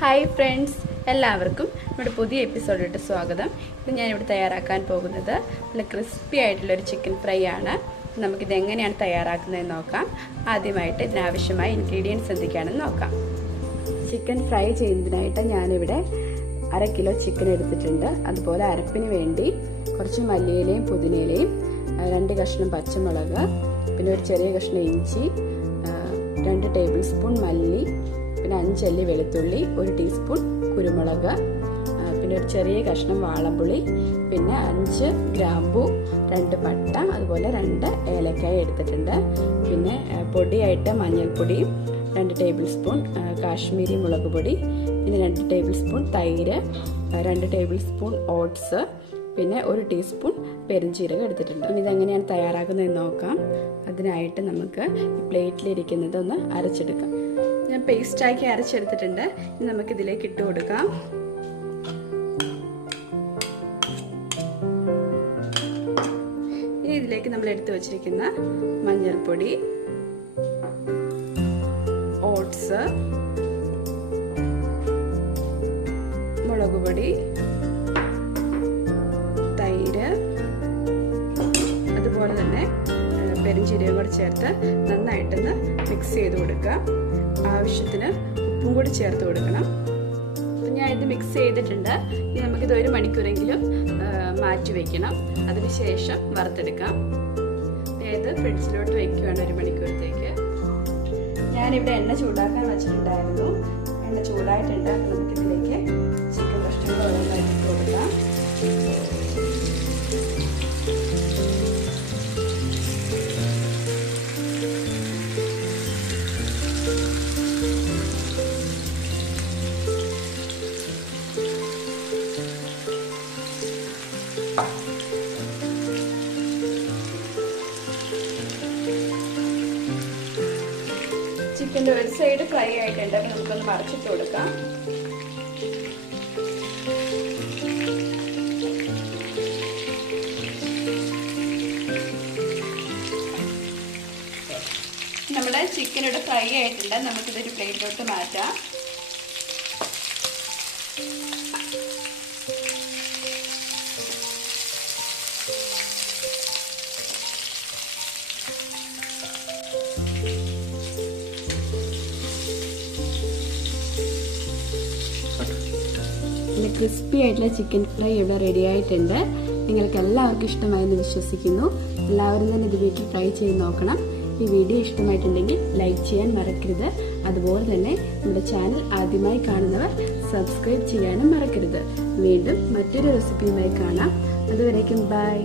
Hi friends, എല്ലാവർക്കും നമ്മുടെ പുതിയ എപ്പിസോഡിലോട്ട് സ്വാഗതം. ഇത് ഞാനിവിടെ തയ്യാറാക്കാൻ പോകുന്നത് നല്ല ക്രിസ്പി ആയിട്ടുള്ളൊരു ചിക്കൻ ഫ്രൈ ആണ്. നമുക്കിത് എങ്ങനെയാണ് തയ്യാറാക്കുന്നതെന്ന് നോക്കാം. ആദ്യമായിട്ട് ഇതിനാവശ്യമായ ഇൻഗ്രീഡിയൻസ് എന്തൊക്കെയാണെന്ന് നോക്കാം. ചിക്കൻ ഫ്രൈ ചെയ്യുന്നതിനായിട്ട് ഞാനിവിടെ 1/2 കിലോ ചിക്കൻ എടുത്തിട്ടുണ്ട്. അതുപോലെ അരപ്പിന് വേണ്ടി കുറച്ച് മല്ലിയിലയും പുതിനയിലയും 2 കഷ്ണം പച്ചമുളക്, പിന്നെ ഒരു ചെറിയ കഷ്ണം ഇഞ്ചി, 2 ടേബിൾ സ്പൂൺ മല്ലി, പിന്നെ 5 അല്ലി വെളുത്തുള്ളി, 1 ടീസ്പൂൺ കുരുമുളക്, പിന്നെ ഒരു ചെറിയ കഷ്ണം വാളംപുളി, പിന്നെ 5 ഗ്രാമ്പൂ, 2 പട്ട, അതുപോലെ 2 ഏലക്കായ എടുത്തിട്ടുണ്ട്. പിന്നെ പൊടിയായിട്ട് മഞ്ഞൾപ്പൊടിയും 2 ടേബിൾ സ്പൂൺ കാശ്മീരി മുളക് പൊടി, പിന്നെ 2 ടേബിൾ സ്പൂൺ തൈര്, 2 ടേബിൾ സ്പൂൺ ഓട്സ്, പിന്നെ 1 ടീസ്പൂൺ പെരുംജീരകം എടുത്തിട്ടുണ്ട്. ഇതെങ്ങനെയാണ് തയ്യാറാക്കുന്നതെന്ന് നോക്കാം. അതിനായിട്ട് നമുക്ക് ഈ പ്ലേറ്റിലിരിക്കുന്നത് ഒന്ന് അരച്ചെടുക്കാം. ഞാൻ പേസ്റ്റാക്കി അരച്ചെടുത്തിട്ടുണ്ട്. ഇനി നമുക്കിതിലേക്ക് ഇട്ട് കൊടുക്കാം. ഇനി ഇതിലേക്ക് നമ്മൾ എടുത്തു വച്ചിരിക്കുന്ന മഞ്ഞൾപ്പൊടി, ഓട്സ്, മുളക് പൊടി, തൈര്, അതുപോലെ തന്നെ പെരുംജീരകം കൂടി ചേർത്ത് നന്നായിട്ടൊന്ന് മിക്സ് ചെയ്ത് കൊടുക്കുക. ആവശ്യത്തിന് ഉപ്പും കൂടി ചേർത്ത് കൊടുക്കണം. അപ്പം ഞാൻ ഇത് മിക്സ് ചെയ്തിട്ടുണ്ട്. ഇനി നമുക്കിത് 1 മണിക്കൂറെങ്കിലും മാറ്റി വയ്ക്കണം. അതിനുശേഷം വറുത്തെടുക്കാം. ഇത് ഫ്രിഡ്ജിലോട്ട് വയ്ക്കുകയാണ് 1 മണിക്കൂറത്തേക്ക്. ഞാനിവിടെ എണ്ണ ചൂടാക്കാൻ വെച്ചിട്ടുണ്ടായിരുന്നു. എണ്ണ ചൂടായിട്ടുണ്ട്. അപ്പം നമുക്കിതിലേക്ക് ചിക്കൻ കഷ്ണങ്ങൾ ഓരോന്നായിട്ട് ഇട്ട് കൊടുക്കാം. ചിക്കൻ്റെ ഒരു സൈഡ് ഫ്രൈ ആയിട്ടുണ്ട്. അപ്പം നമുക്കൊന്ന് മറിച്ചിട്ട് കൊടുക്കാം. നമ്മുടെ ചിക്കൻ ഇവിടെ ഫ്രൈ ആയിട്ടുണ്ട്. നമുക്കിതൊരു പ്ലേറ്റിലോട്ട് മാറ്റാം. നല്ല ക്രിസ്പി ആയിട്ടുള്ള ചിക്കൻ ഫ്രൈ ഇവിടെ റെഡി ആയിട്ടുണ്ട്. നിങ്ങൾക്ക് എല്ലാവർക്കും ഇഷ്ടമായെന്ന് വിശ്വസിക്കുന്നു. എല്ലാവരും തന്നെ ഇത് വീട്ടിൽ ട്രൈ ചെയ്ത് നോക്കണം. ഈ വീഡിയോ ഇഷ്ടമായിട്ടുണ്ടെങ്കിൽ ലൈക്ക് ചെയ്യാൻ മറക്കരുത്. അതുപോലെ തന്നെ നമ്മുടെ ചാനൽ ആദ്യമായി കാണുന്നവർ സബ്സ്ക്രൈബ് ചെയ്യാനും മറക്കരുത്. വീണ്ടും മറ്റൊരു റെസിപ്പിയുമായി കാണാം. അതുവരേക്കും ബൈ.